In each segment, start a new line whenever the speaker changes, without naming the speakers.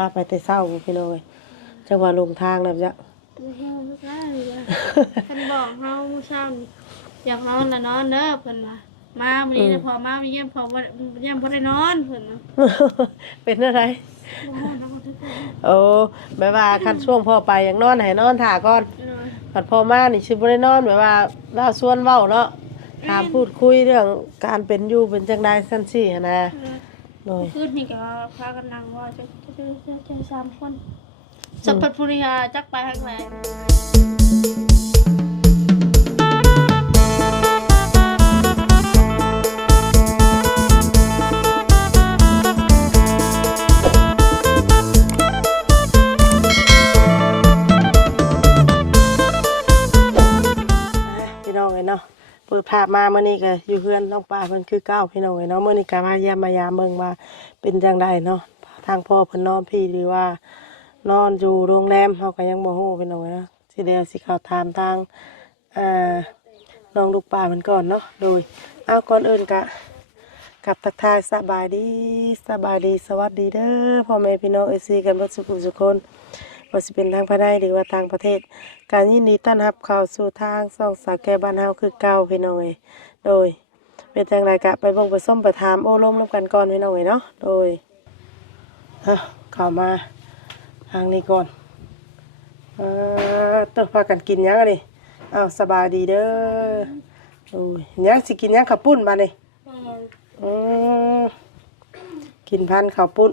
มาไปแต่เช้าพี่น้องเอ้ยจังหวะลงทางแล้วจ้ะ
ไม่ให้มันได้เลยว่ะเพิ่นบอกเฮาเมื่อเช้านี่อยากนอนน่ะนอนเด้อเพิ่นว่ามาวันนี้นะพอมาไปเยี่ยมพอบ่เยี่ยมบ่ได้นอนเพิ่นว่า
เป็นอะไร
บ่นอนแล้วก็ทุกคน
โอ้แบบว่าคันช่วงพ่อไปอย่างนอนให้นอนถ่าก่อน
เลย
ผัดพ่อมานี่ชิบ่ได้นอนแบบว่าเล่าส่วนเว้าเนาะถามพูดคุยเรื่องการเป็นอยู่เป็นจังได๋ซั่นซี่หันนะ
เลย
โดย
คืนนี่ก็พากันนั่งว่าจะ จะจะจะจะสามคนสัพพพุริยาจักไปทางไหน
พี่น้องเอ้ยเนาะเปิดภาพมามื้อนี้ก็อยู่เพื่อนน้องปลาเพิ่นคือเก้าพี่น้องเอ้ยเนาะมื้อนี้ก็มาเยี่ยมมายามเบิ่งว่าเป็นจังไดเนาะ ทางพ่อเพิ่นนอนพี่หรือว่า นอนอยู่โรงแรมเฮาก็ยังบ่ฮู้พี่น้องเอ้ยนะสิเดี๋ยวสิเข้าถามทางอ่าน้องลูกปลาเพิ่นก่อนเนาะโดยเอาก่อนอื่นก็กับทักทายสบายดีสบายดีสวัสดีเด้อพ่อแม่พี่น้องเอซีกันบิดสุขสุขคนว่าสิเป็นทางภายในหรือว่าทางประเทศ การยินดีต้อนรับเข้าสู่ทางส่องสาแก่บ้านเฮาคือเก่าพี่น้องเอ้ยโดยเป็นจังไรกะไปเบิ่งไปส้มไปถามโอ้ลมน้ำกันก่อนพี่น้องเอ้ยเนาะโดย ฮะเข้ามาทางนี้ก่อนอ่าต้องพากันกินหยังอะนี่อ้าวสบายดีเด้อโอ้ยหยังสิกินหยังข้าวปุ้นมานี่อืมกินพันข้าวปุ้น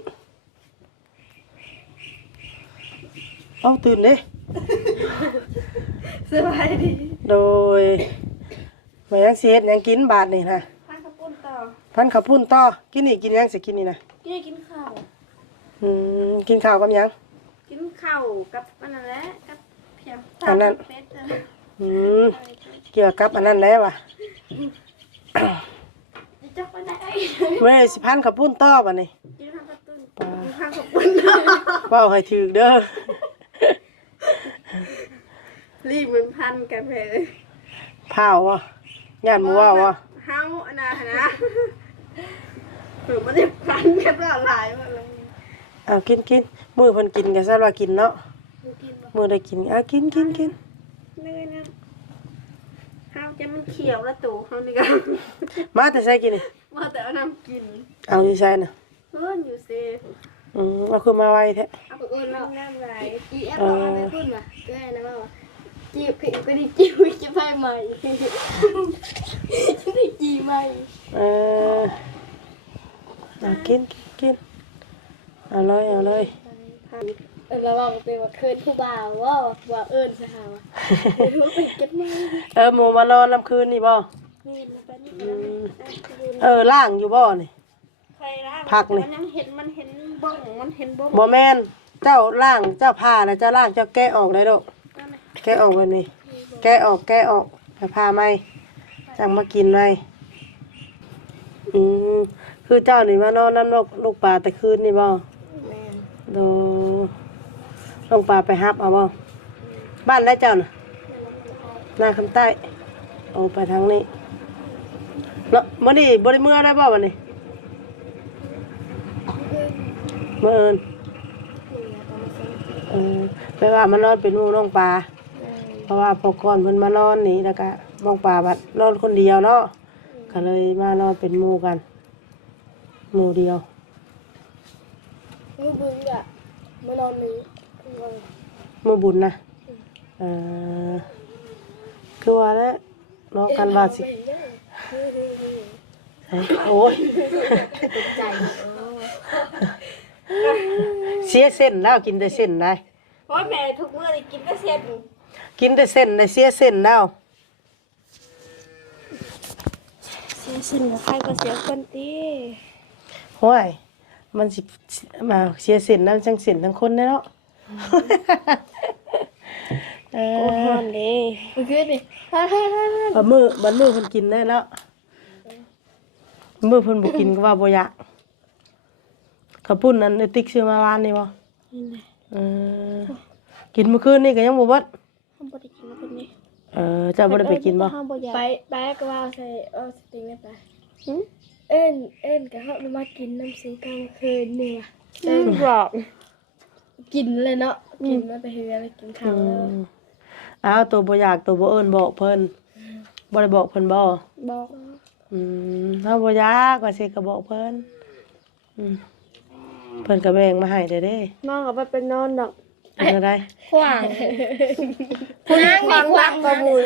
เอ้าตื่นเด้
สบายดี
โดยมายังสิเฮ็ดหยังกินบาทนี่นะ
พาข้าวปุ้นต่อ
พันข้าวปุ้นต่อ กินนี่กินหยังสิกินนี่นะ
กินกินข้าว
อืมกินข้าวกับหยัง
กินข้าวกับอันนั้นแหละกับเพียง
อันนั้น
เป็ดเออ
อืมเกี่ยวกับอันนั้นแล้วว่ะ
จะไปไหน
เมื่อสิพันข้าวปุ้นต่อบัดนี้
กินข้าวกับตุ้นกินข้าวกับปุ้น
เว้าให้ถูกเด้อ
รีบมันพันกันไปเลย
เผาว่ะย่านหมู่ว่าวะ
เฮาอันนะนะเผื่อมันจะพันกันละลายหมดเลย
เอากินกินมื้อเพิ่นกินก็ซั่นว่ากินเนาะ
มึงกินบ่
มื้อได้กินเอากินกินกิน
เนื่อยนะเฮาจะมันเขียวแล้วตู่เฮานี่ก็
มาแต่ใส่กินนี่
ว่าแต่เอาน้ำกิน
เอาอยู่ใส่น่ะ
เพื่อนอยู่เซ
อืมเอาคือมาไวแท้
เอาไปเอิ้นแล้วน้ำลายจีแอปเอาอะไรพุ่นว่ะเอ้ยนะว่าจีบผิดก็ได้จีบจะไปใหม่จะได้จีใหม่
เออเอากินกินกิน เอาเลยเอาเลย
เออแล้วว่าเป็นว่าเคินผู้บ่าวว่าว่าเอิ้นซะหาว่าว่าเป็นเก็บมา
เออหมูมานอนน้ำคืนนี่บ่
นี่มันเป็นนี่
อืมเออล่างอยู่บ่นี่
ใครล่ะ
พักนี่
มันยังเห็นมันเห็นบ้องมันเห็นบ้อง
บ่แม่นเจ้าล่างเจ้าผ้านะเจ้าล่างเจ้าแกะออกได้ดอกแกะออกแบบนี้แกะออกแกะออกไปผ้าไหมจังมากินไหมอืมคือเจ้านี่มานอนน้ำลูกลูกปลาแต่คืนนี่บ่
แม่น
ดูลงปลาไปฮับเอาบ่บ้านได้เจ้าน่ะหน้าคำใต้โอ้ไปทางนี้เนาะมื้อนี้บ่ได้เมื่อได้บ่วันนี้เมื่อเอินเออไปว่ามานอนเป็นหมู่น้องปลาเพราะว่าพอก่อนเพิ่นมานอนนี่แล้วก็น้องปลาบัดนอนคนเดียวเนาะก็เลยมานอนเป็นหมู่กันหมู่เดียว
มือบึ้งอะมานอนนี้
หมู่บุญนะเออคือว่าแล้วเนาะกันว่าสิเอ้ยโอ้ย
ใจ
เสียเส้นแล้วกินแต่เส้นได้
เพราะแม่ทุกมื้อได้กินแต่เส้น
กินแต่เส้นได้เสียเส้นแล้ว
เสียเส้นกับใครก็เสียคนตี
ห้วย มันสิมาเสียเส้นน้ำจังเส้นทั้งคนเนาะเอ
โอ้
อ
ฮอนเด้เมื่อคืนนี่ฮ่าฮ่าฮ่าฮ่า
บัดมือบัดมือเพิ่นกินได้แล้วมือเพิ่นบ่กินก็ว่าบ่อยากข้าวปุ้นนั้นไอ้ติ๊กซื้อมาวานนี่บ่
นี่แหละ
เออกินเมื่อคืนนี่ก็ยังบ่เบิด
ห้ามบ่ได้กินแล้วคนนี้
เออเจ้าบ่ได้ไปกินบ่
ไปไปก็ว่าใส่เอาสติงได้ปะ
หืม
เอิ้นเอิ้นก็เขามากินน้ำสิงกลางคืนนี่ว่ะ
เล่นบอกกินเลยเนาะกินมาไปเฮือแล้วกินข้าวแล้ว
อ้าวตัวบ่อยากตัวบ่เอิ้นบอกเพิ่นบ่ได้บอกเพิ่นบ่
บอก
อืมเฮาบ่อยากว่าสิก็บอกเพิ่นอืมเพิ่นก็แบ่งมาให้เด้อเด้
น้องก็ไปเป็นนอนดอก
เป็นอะไร
ขวางคุณนั่งขวางหลักกระบุย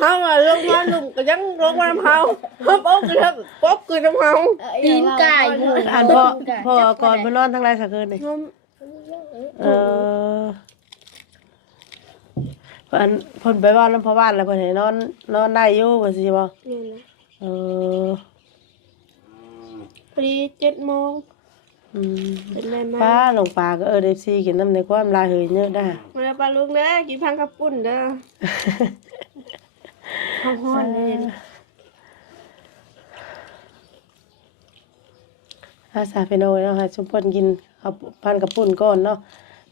เฮาอะลงมาหนุ่มก็ยังลงมาเฮาเฮาป๊อกก็ทับป๊อกคือน้ำเฮาตีนไก่หมู
อันพ่อพ่อก่อนเพิ่นนอนทั้งหลายสักคืนนี่
งม
เอออันเพิ่นไปว่านำพ่อบ้านแล้วเพิ่นให้นอนนอนได้อยู่ว่าสิบ่
นี่นะ
เออ
พอดีเจ็ดโมง
อืม
เป็นแม่มา
ป้าหลวงปลาก็เออเดฟซีกินน้ำในความลายเหยเยอะได้
มาแล้วปลาลูกเด้อกินพังกระปุ่นเด้อข้าวฮ้อนเลยนะ
อาซาเฟโนเนาะค่ะชุมพลกินเอาพันกับปุ่นก่อนเนาะ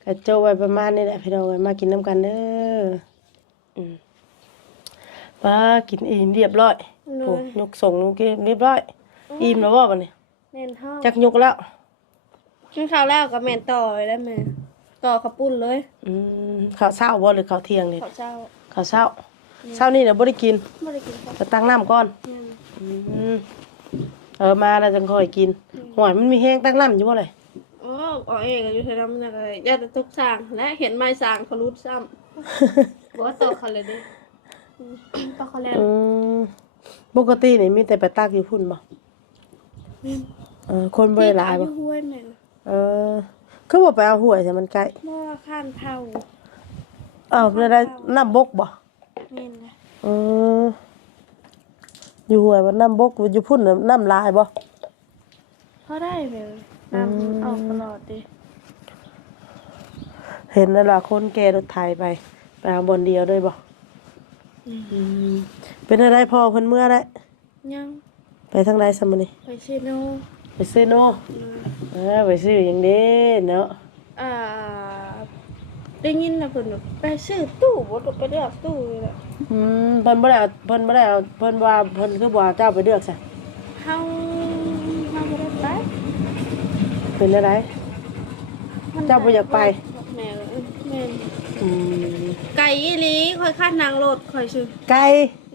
กระโจไว้ประมาณนี้แหละพี่น้องเอ้ยมากินน้ำกันเด้ออืมป้ากินอิ่มเรียบร้อยโอ้ยกส่งยกเรียบร้อยอิ่มแล้วบ่บัดนี้
แม่นท้อง
จักยกแล้ว
กินข้าวแล้วกับแม่นต่อเลยได้แม่ต่อข้าวปุ้นเลย
อืมข้าวเช้าบ่หรือข้าวเที่ยงนี่
ข้าวเจ้า
ข้าวเช้าเช้านี่เดี๋ยวบ่ได้กิน
ไม่ได้กินข้าว
จะตั้งน้ำก่อน
ยัง
อืมเออมาแล้วจังค่อยกินหอยมันมีแห้งตั้งน้ำอยู่บ่เลย
โอ้อ๋อเองอยู่ที่นั่นมันอะไรอยากจะทุกสร้างและเห็นไม้สร้างเขารุดซ้ำบอกว่าต่อเขาเลยดิต่อเขาแล้ว
อืมปกตินี่มีแต่ไปตักอยู่พุ่นบ่เออคนบ่ได้หลายบ่
ที่ห้วยแม่น
เออคือบ่ไปเอาหวยแต่มันไกล
หม้อข้านเท่า
เอ้าวแล้วได้น้ำบกบ่
แม่นนะ
เอออยู่หวยบ่น้ำบกอยู่พุ่นน่ะน้ำลายบ่
เขาได้เลยน้ำออกตลอดดิ
เห็นแล้วล่ะคนแก่รถไถไปไปเอาบนเดียวด้วยบ่อืมเป็นอะไรพ่อเพิ่นเมื่อได้
ยัง
ไปทางใดซะมื้อนี้
ไปเชโน
ไปซื้อโนเออไปซื้อหยังเด้เนาะ
อ่าได้ยินนะเพิ่นว่าไปซื้อตู้บ่ต้องไปเลือกตู้เลยล่ะ
อืมเพิ่นบ่ได้เอาเพิ่นบ่ได้เอาเพิ่นว่าเพิ่นคือบ่เอาเจ้าไปเลือกซะ
เฮาเฮาบ่ได้ไป
เป็นอะไรเจ้าบ่อยากไป
แม่เลยแม่น
อืม
ไก่อีหลีค่อยคาดนางรถค่อยซื้อ
ไก่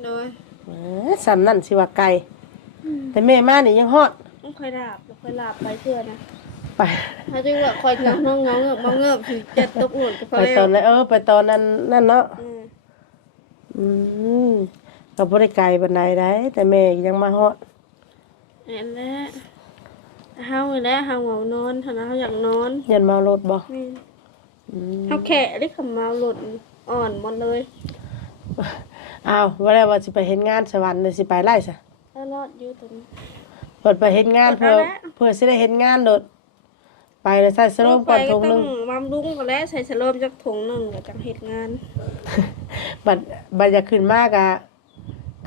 โดย
เออสันนั่นสิว่าไก่ แต่แม่มานี่ยังฮอด
มันค่อยลาบแล้วค่อยลาบไปเพื่อนะ
ไป
ถ้าจึงว่าค่อยเงาเงาเงาเงือบมาเงือบสิจะตกหนุนก็พอ
ไป
แล้ว
ตอนนั้นเออ ไปตอนนั้นนั่นเนาะ
อืม
อืมก็บ่ได้ไกลปานใดได้ แต่แม่ยังมาฮอด
อันแหละเฮานี่แหละเฮาเหงานอนถ้านะเฮาอยากนอน
ยันเมารถบ่
แม่น
อืม
เฮาแค่ได้คำเมารถอ่อนหมดเลย
อ้าวว่าแล้วว่าสิไปเฮ็ดงานสวรรค์เลยสิไปไล่ซะ
แล้วรอดอยู่ตัวนี้
เปิดไปเฮ็ดงานเพื่อ
เอาละ
เพื่อสิได้เฮ็ดงานโดดไปแล้วใส่สโลมก่อน
ไป
ทงหนึ
ต้องงบำรุงก็แล้วใส่สโลมจักถุงหนึงแล้วจังเฮ็ดงาน
บัดบัดอยากขึ้นมากอะ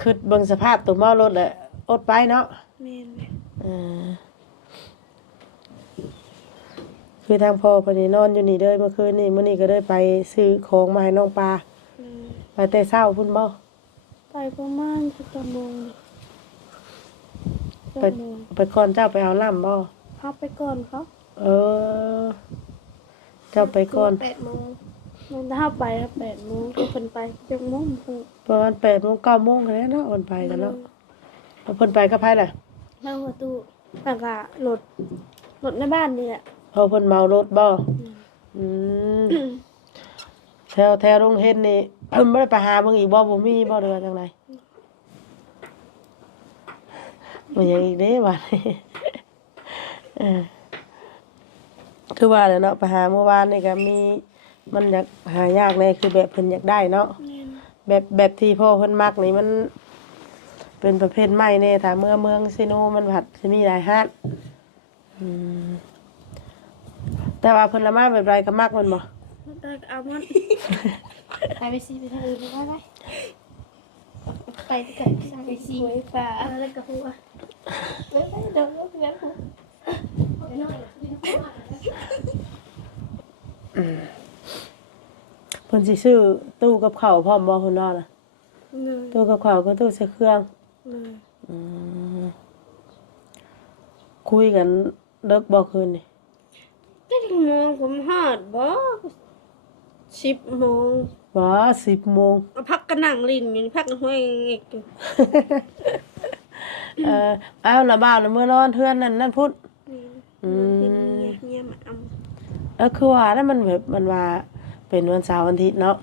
คิดเบิ่งสภาพตัวเมารถแหละอดไปเนาะ
แม่นแม่น
เออคือทางพ่อเพนนี่นอนอยู่นี่เด้อเมื่อคืนนี่มื้อนี้ก็ได้ไปซื้อของมาให้น้องปลา
อืม
ไปแต่เช้าพุ่นบ่
ไปประมาณสักชั่วโมง
ไป
ชั่วโมง
ไปก่อนเจ้าไปเอาล่ํบ่
พักไปก่อนเขา
เออ เจ้าไปก่อน
แปดโมงมันถ้าไปถ้าแปดโมงก็เพิ่นไปจังโมงเพิ่น
ประมาณ8โมง9โมงแล้วเนาะอ่อนไปกันเนาะแล้วเพิ่นไปกับไผล่ะ
เข้าประตูแล้วก็รถรถในบ้านนี่แหละ
เพอเพิ่นเมารถบ่อืมแถวแถวโรงเฮ็ดนี่เพิ่นบ่ได้ไปหาเบิ่งอีกบ่บ่มีบ่เด้อจังได บ่ยังอีกเด้บัดนี้เออคือว่าแหล้วเนาะไปหาเมื่อวานนี่ก็มีมันอยากหายากแน่คือแบบเพิ่นอยากได้เนาะแบบแบบที่พ่อเพิ่นมักนี่มัน เป็นประเภทใหม่แน่ถ้าเมื่อเมืองซิโนมันผัดสิมีหลายฮัดอืมแต่ว่าเพิ่นละมาแบบไรก็มักมันบ่
ได้ก็เอามัน
ไปไปซีไปทางอื่นไปได้ไปไปกับไปซี
หวยป่าแล้วก็หัว
ไปไปเดี๋ยวเดี๋ยว
เพิ่นสิซื้อตู้กับข้าวพร้อมบ่เพิ่นว่าน่ะ
หนึ่ง
ตู้กับข้าวก็ตู้ใส่เครื่อง
หนึ่ง
อืมคุยกันเลิกบ่คืนนี่
ก็ถึงโมงผมหอดบ่สิบโมง
ว้าสิบโมง
เอาพักกระหนังลินอยู่พักกันห้วยเอกอยู่
เออเอาละบ่าวละเมื่อนอนเทือนนั่นนั่นพุทธ
นี่
อืม
เป็นเงี้ยเงี้ยมาอำ
เออคือว่านั่นมันแบบมันว่าเป็นวันเสาร์วันอาทิตย์เนาะ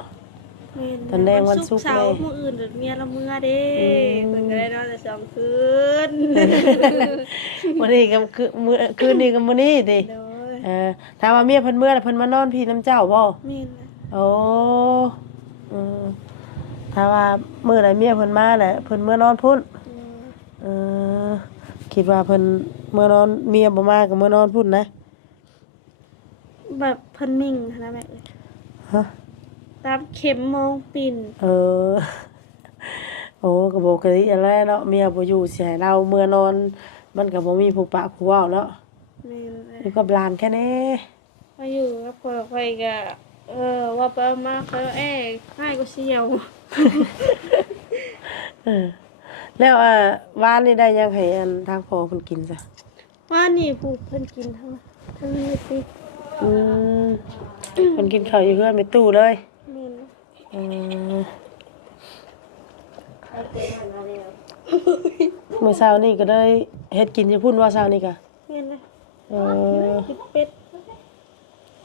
แม่
ตอนแรกวันศุกร์
เสาร์
เลย
มื้ออื่นเดี๋ยวเมียละเมื่อเด้
อืม
เพิ่นก็ได้นอนแต่สองคืน
วันนี้ก็คือมื้อคืนนี้ก็มื้อนี้ติ
โดย
เออถ้าว่าเมียเพิ่นเมื่อน่ะเพิ่นมานอนพี่น้ำเจ้าบ่
แม่นนะ
โอ้อืมถ้าว่ามื้อใดเมียเพิ่นมาแหละเพิ่นเมื่อนอนพุ่น
โดย
เออคิดว่าเพิ่นเมื่อนอนเมียบ่มาก็เมื่อนอนพุ่นนะ
แบบเพิ่นมิ่งนะแม่เอ้ย
ฮะ
ตามเข็มมองปิ่น
เออ โอ้ก็บอกกะดิอะไรเนาะเมียบ่อยู่สิให้เราเมื่อนอน มันก็บ่มีผู้ปะผู้เว้าเนาะ
แม่นนะ
อยู่กับหลานแค่นี้
มาอยู่กับพ่อไปก็เออว่าไปมาเขาเอ้ยให้ก็เสียว
เออ แล้วเอ่อวานนี่ได้ยังให้อันทางพ่อเพิ่นกินซะ
ว่านี่ผู้เพิ่นกินทั้งทั้งนี้สิ
อืมเพิ่นกินข้าวอยู่เฮือนในตู้เลย
แม่นนะ
เออเมื่อเช้านี่ก็ได้เฮ็ดกินอยู่พุ่นว่าเช้านี่ก็
แม่นนะ
เออ
กินเป็ด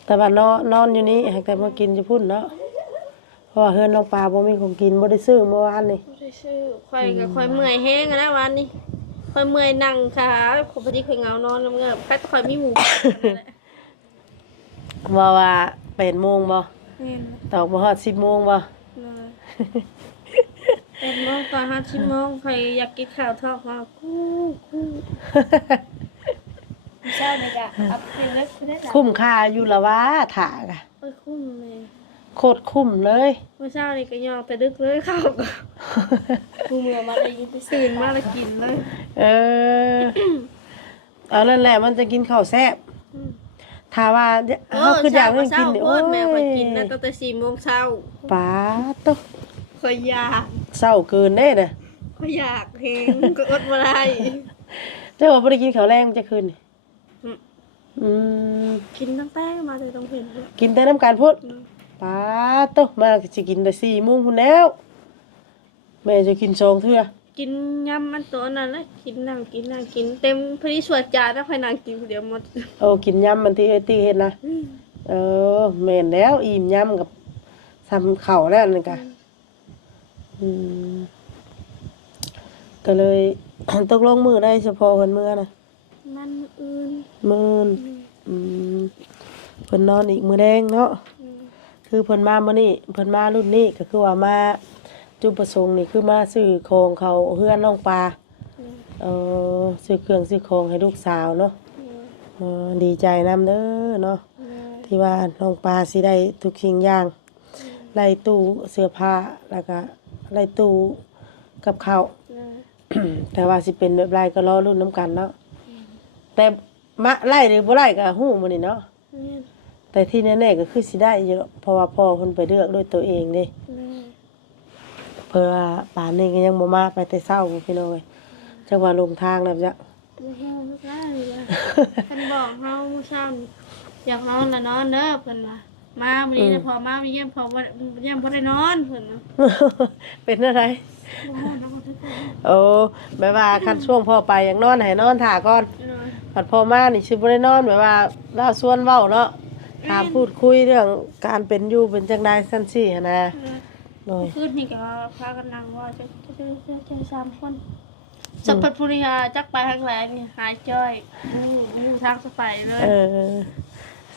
แต่ว่านอนนอนอยู่นี่หากแต่มากินอยู่พุ่นเนาะเพ ราะว่าเฮือนน้องปลาบ่มีของกินบ่ได้ซื้อเมื่อวานนี่
บ่ได้ชื่อข่อยก็ข่อยเมื่อยแห้งอะนะวันนี้ข่อยเมื่อยนั่งขาข่อยพอดีข่อยเหงานอนแล้วเมื่อยแค่ข่อยมีหมู
ว่าว่า8โมงบ่
แม่นนะ
ตอกบ่ฮอด10โมงบ่
เลยเป็นโมงตอนห้าชิโมงข่อยอยากกินข้าวทอดมากู้กู้เช้านี่ก็อัพเพลงเล็กได้ละ
คุ้มค่าอยู่ละว่าถากะ
ไปคุ้มเลย
โคตรคุ้มเลย
เมื่อเช้านี่ก็ยองแต่ดึกเลยข้าวก็ กูเมื่อมาได้ยินไปตื่นมาแล้วกินเลย
เออ เอานั่นแหละมันจะกินข้าวแซ่บ
อืม
ถ้าว่าเฮาคืออยากเรื่องกินนี่
โอ้
โอ้
ยแม่ข่อยกิน
ย
นะตั้งแต่สี่โมงเช้า
ป้าตว
ข่อยอยาก
เศร้าเกินเด้น่ะ
ข่อยอยากเพลงก็อดมาได้
เจ้าว่าบ่ได้กินข้าวแรงมันจะคืนนี่
อืม
อืม
กินตั้งแต่มาแต่ต้องเห็นเลย
กินแต่น้ำการพุด ป้าตวมาสิกินแต่4โมงพุ่นแล้ว แม่จะกินสองเทื่อ
กินยำมันตัวนั้นแล้วกินนั่งกินนั่งกินเต็มพอดีสวดจานแล้วค่อยนั่งกินคนเดียวหมด
เอากินยำมันที่เอ้ยตีเฮ็ดนะ
อืม
เออแม่นแล้วอิ่มยำกับทำข้าวแล้วนั่นกะอืมก็เลย ตกลงมือได้เฉพาะเพิ่นมื้อนะ
มันอื่น
มื้ออืมเพิ่นนอนอีกมื้อแดงเนาะ
อืม
คือเพิ่นมาเมื้อนี้เพิ่นมารุ่นนี้ก็คือว่ามาจุดประสงค์นี่คือมาซื้อของเขาเฮือนน้องปลาเออซื้อเครื่องซื้อของให้ลูกสาวเนาะเออดีใจนำเด้อเนาะที่ว่าน้องปลาสิได้ทุกสิ่งอย่างไล่ตู้เสื้อผ้าแล้วก็ไล่ตู้กับเขาแต่ว่าสิเป็นแบบไรก็รอรุ่นน้ำกันเนาะแต่มะไล่หรือบ่ไล่ก็ฮู้มื้อนี้เนาะ แต่ที่แน่ๆก็คือสิได้อยู่เพราะว่าพ่อเพิ่นไปเลือกด้วยตัวเองเด้
นี่
เพื่อว่าป่านนี้ก็ยังบ่มาไปแต่เช้าพี่น้องเอ้ยจังว่าลงทางแล้วจ้ะ
ไม่ให้ลูกได้เลยท่านบอกเฮาเมื่อเช้านี่อยากนอนละนอนเด้อเพิ่นว่ามาวันนี้พอมาไปเยี่ยมพอว่าเยี่ยมบ่ได้นอนเพิ่นนะ
เป็นอะไร
โอ้โหน้องทุกคน
โอ้แบบว่าคันช่วงพ่อไปอยากนอนให้นอนถ่าก่อน
เลย
ผัดพอมานี่ชิบ่ได้นอนแบบว่าเล่าส่วนเว้าเนาะ ถามพูดคุยเรื่องการเป็นอยู่เป็นจังไดซั่นซี่หั้นนะโดย
คืนนี่ก็พากันนั่งว่าจะจะจะจะจะสามคนสัพพุริยาจักไปทางแหลนี่หายจ้อยมูมูทางสไปเลย
เออ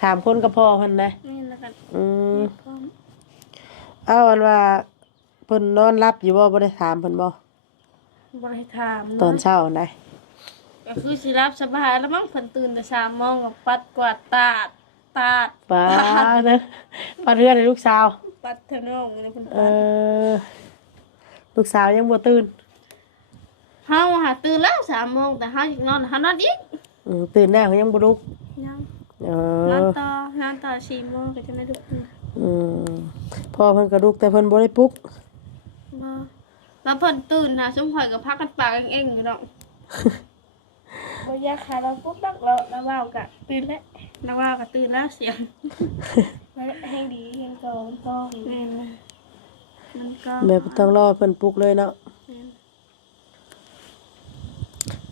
สามคนก็พอเพิ่นนะ
นี่แล้วกัน
อืม
พร้อม
เอาอันว่าเพิ่นนอนรับอยู่บ่บ่ได้ถามเพิ่นบ่
บริถาม
ตอนเช้าอันใด
ก็คือสิรับสบายแล้วมั้งเพิ่นตื่นแต่สามโมงกับปัดกวาดตาด ตาด
ป้าเด้อป้าเรือนให้ลูกสาว
ปัดเทนองนี่เพิ่น
เอ
ปัด
อลูกสาวยังบ่ตื่น
เฮาหาตื่นแล้วสามโมงแต่เฮายังนอนเฮานอนอีก
อืมตื่นได้เขายังบ่ลุก
ยัง
เอน
อน
อ
ต่อนอนต่อสี่โมงก็จะไม่ลุกนะ
อืมพ่อเพิ่นก็ลุกแต่เพิ่นบ่ได้ปลุก
บ่แล้วเพิ่นตื่นนะซุ่มข่อยก็พักกันปากเองๆอยู่เนาะ บ่อยากหาเราปุ๊บดักแล้วแล้วว่าวก็ตื่นแล้วแล้วว่าวก็ตื่นแล้วเสียงแล้วให้ดียังก็
อต้อง
แม่นนะมันก็
แม่บ่ต้องรอเพิ่นปลุกเลยเนาะ
แม่น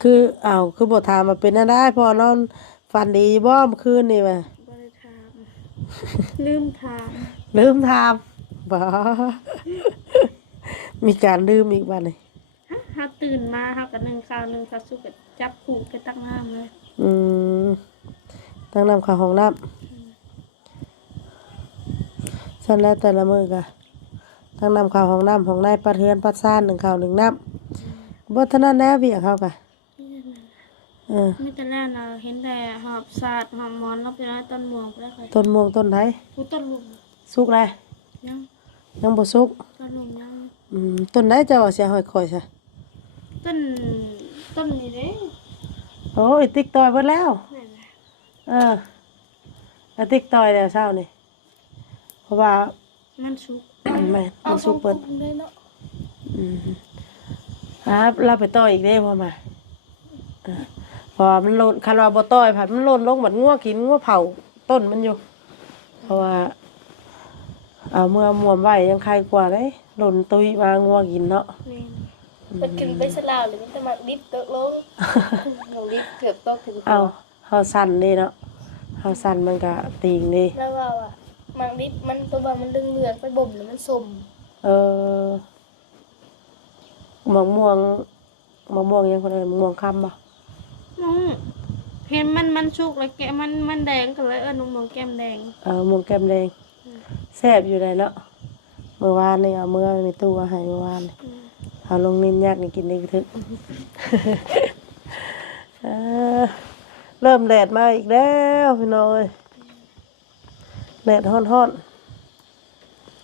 คืออ้าวคือบ่ถามว่าเป็นอะไรพ่อนอนฝันดีบ่เมื่อคืนนี่ว่า
บ่ได้ถามลืมถาม
ลืมถามบ่มีการลืมอีกบัดนี้
ฮะถ้าตื่นมาเฮาก็นึ่งข้าวนึ่งข้าวสุกก็ จับผูกไปตั้งน้ำเลย
อืมตั้งน้ำเข้าห้องน้ำฉันแล้วแต่ละมื้อก็ตั้งน้ำเข้าห้องน้ำห้องในปัดเฮือนปัดซ่านหนึ่งข้าวหนึ่งน้ำบ่เท่านั้นแหล้วเวียกเขาก็เออ
มีแต่แรกน่ะเห็นแต่หอบสาดหอบหมอนแล้วไปน้อยต้นม่วงไปแล้วค่อย
ต้นม่วงต้นไหน
ผู้ต้นลุม
สุกเลย
ยัง
ยังบ่สุก
ต้นลุมยัง
อืมต้นไหนเจ้าว่าเสียหอยข่อยซะ
ต้น ต้นนี้เด้
โอ้ยติ๊กต่อยเบิดแล้ว
นั่นแหละ
เออเอาติ๊กต่อยแล้วเช้านี่เพราะว่า
มันสุก
มันไม่มันสุกเปิด
ได้เนาะ
อืมครับเราไปต่อยอีกได้พอมาเออเพราะว่ามันหล่นคันว่าบ่ต่อยผัดมันหล่นลงเหมือนงัวกินงัวเผาต้นมันอยู่ เพราะว่าเอาเมื่อมวมไว้ยังใครกว่าเลยหล่นตุยมางัวกินเนาะ
แม่น
มันกินไปสลาวหรือมันจะมาดิบเตอะลงลงดิบเกือบตกถึง
เอาเฮาสั่นเด้เนาะเฮาสั่นมันก็ติงเด้
แล้วว่าอะมันดิบมันตัวบามันเหลืองๆไปบ่มแล้วมันสม
เออมะม่วงมะม่วงยังคนเอ่ยมะม่วงคำบ่
น้องเห็นมันมันสุกแล้วแกะมันมันแดงก็เลยเอิ้นมองแก้มแดง
เออมะม่วงแก้มแดงแซ่บอยู่เลยเนาะเมื่อวานนี่เอาเมื่อในตู้อาหารเมื่อวานนี่ เอาลงนินยากนี่กินได้ทึกเออเริ่มแดดมาอีกแล้วพี่น้อยแดดฮ้อน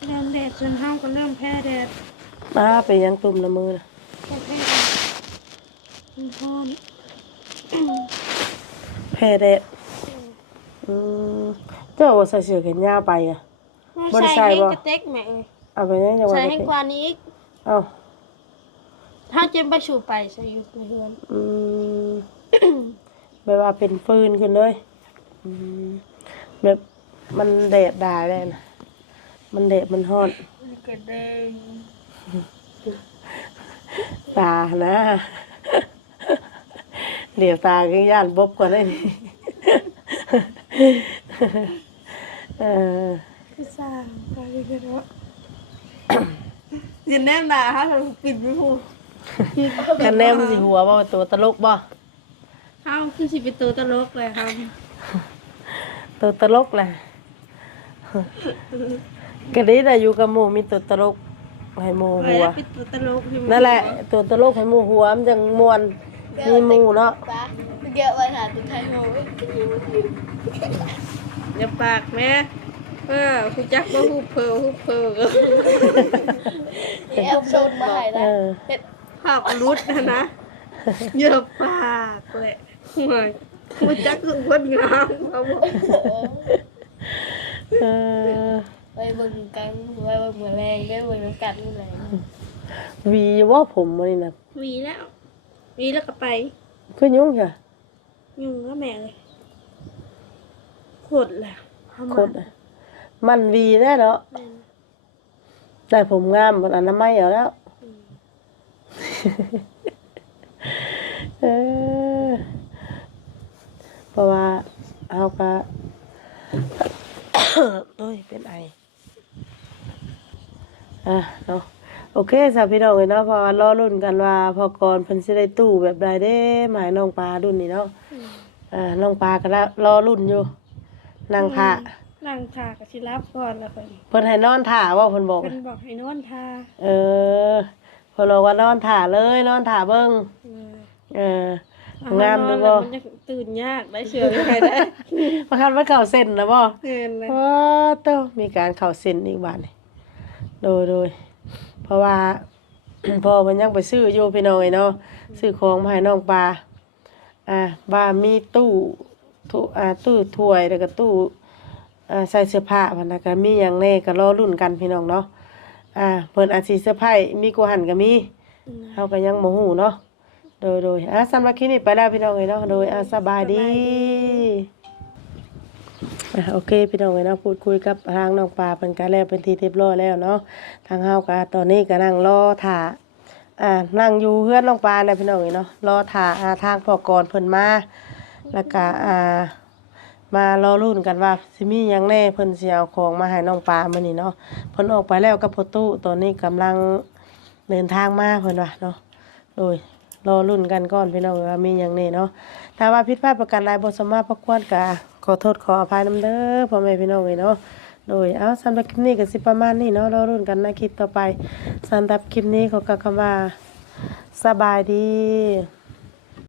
เริ่มแดดจนเฮาก็เริ่มแพ้แดด
ๆมาไปยังตุ่มละมือนะ
แพ้แพ้แดดมันร้อน
แพ้แดดอืมเจ้าว่าใส่เสื้อแขนยาวไปอะบ่ได้ใส่
ใส่ให้
บ่
กระเต็กแม่เอ้ย
เอาไปยังจังหวัด
ใส่ให้กว่านี้อีก
เอา
ถ้าเจมไปสู่ไปใส่อยู่ในเฮือน
อืมแบบว่าเป็นฟืนขึ้นเลยอืมแบบมันแดดด่าเลยนะมันแดดมันฮ้อน
กระเด้ง
ตานะเดี๋ยวตาก็ย่านบบกว่าได้นี่เออ
คือสร้างไปกันเนาะยินแน่นหนาฮะเราปิดไม่พูด
คะแนนมันสิหัวว่าตัวตลกบ่
เฮาคือสิเป็นตัวตลกเลยครับ
ตัวตลกแหละก็ดีแต่อยู่กับหมู่มีตัวตลกให้หมู่
ไป
หัว
แล้วเป็นตัวตลกให้มั
นั่นแหละตัวตลกให้หมู่หัวมันจังมวนมีหมู่เนาะ
ปะเยอะวันหาตัวไทยโอ้ย
อย่าปากแม่เออคุณจักว่าฮูบเพอฮูบเพอ
แอบโซนมาให้
เอ
แล้ว
อ
เฮ็ด
ภาพรุดนะนะอย่าปากแหละห่วยคุณจักสุคนงามเขาบอก
เออ
ไปเบิ่งกันไปเบิ่งมือแรงได้เบิ่งน้ำกัดนี่แหละ
วีว่าผมมันนี่นะ
มีแล้วมีแล้วก็ไป
คือยุ่งค่ะ
ยุ่งแล้วแม่เลยโคตรแหละ
โคตรอะมันวีได้เนาะได้ผมงามบนอนามัยเอาแล้ว เออเพราะว่าเอาก็โอ้ยเป็นไออะเนาะโอเคสาวพี่น้องเลยเนาะเพอรอรุ่นกันว่าพอก่อนเพิ่นสิได้ตู้แบบใดเด้หมายน้องปลารุ่นนี้เนาะอ่าน้องปลาก็ละรอรุ่นอยู่นางผ้า
นั่งทากับชิรับก่อนแล้วเพิ่น
เพิ่นให้นอนถ่าว่าเพิ่นบอก
เพิ่นบอกให้นอนทา
เออ เพิ่นบอกว่านอนถ่าเลยนอนถ่าเบิ่ง
เออ
เออ
เอา
งาม
น
ดู
อน
บ่
แล้วมันจะตื่นยากได้เชื่อยังไงได้
มาคันว่าเข้าเส้นนะบ่
เงินเลย
ว้าเต้ามีการเข้าเส้นอีกบาดนี่โดยโดยเพราะว่าพ่อมันยังไปซื้ออยู่พี่น้อยเนาะซื้อของมาให้น้องปลาอ่าบ้ามีตู้ตู้อ่าตู้ถ้วยแล้วก็ตู้อ่าใส่เสื้อผ้าพันนะก็มีหยังแน่ก็รอรุ่นกันพี่น้องเนาะ อ่าเพิ่นอาจสิเสื้อผ้ามีกูหันก็มีเฮาก็ยังบ่ฮู้เนาะโดยโดยอะสำหรับคลิปนี้ไปแล้วพี่น้องเอ้ยเนาะโดยอะสบายดีอะโอเคพี่น้องเอ้ยเนาะพูดคุยกับทางน้องปลาเป็นการแล้วเป็นทีเรียบร้อยแล้วเนาะทางเฮาก็ตอนนี้ก็นั่งรอถ่าอ่านั่งอยู่เฮือนน้องปลาเนี่ยพี่น้องเอ้ยเนาะรอถ่าอ่าทางพอกรเพิ่นมาแล้วก็อ่า มารอรุ่นกันว่าสิมีหยังแน่เพิ่นสิเอาของมาให้น้องปลามื้อนี้เนาะเพิ่นออกไปแล้วกับพ่อตู้ตอนนี้กำลังเดินทางมาเพิ่นว่าเนาะโดยรอรุ่นกันก่อนพี่น้องว่ามีหยังแน่เนาะถ้าว่าผิดพลาดประการใดบ่สามารถประควรกะขอโทษขออภัยนํเด้อพ่อแม่พี่น้องเอ้ยเนาะโดยเอาสำหรับคลิปนี้ก็สิประมาณนี้เนาะรารุ่นกันในคลิปต่อไปสำหรับคลิปนี้ขอกล่าวคำว่าสบายดี